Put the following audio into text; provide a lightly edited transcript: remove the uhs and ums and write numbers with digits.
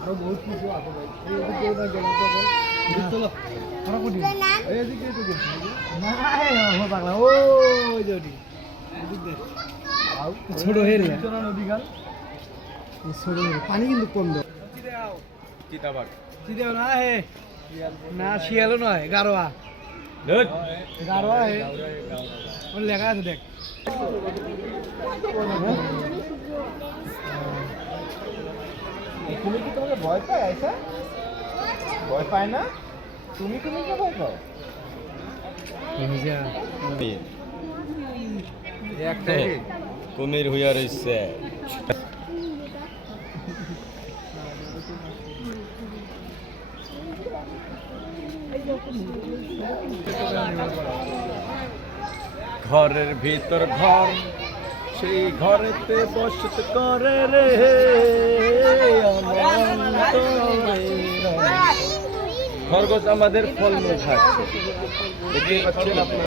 আরো বহুত কিছু আছে ভাই এইদিকে না গেলাম তখন চলো আমরা কোটি এইদিকে তো গেছি না ও পাগলা ওই জড়ি এদিকে আও ছোট হয়ে রে চলো নদী গাল ছোট হয়ে পানি কিন্তু কম দাও চিতাবাগ চিতাও না হে না শিয়ালও নয় গারোয়া ধুত গারোয়া হে ওর লেখা আছে দেখ তুমি কি তোমাকে ভয় পায় আয়সা ভয় পায় না তুমি কে ভয় পাও তুমি যা একটাই কুমির হইয়া রইছে ঘরের ভিতর ঘর সেই ঘরেতে বসত করে রে খরগোশ আমাদের ফলমূল খাচ্ছে দেখতে পাচ্ছেন আপনারা।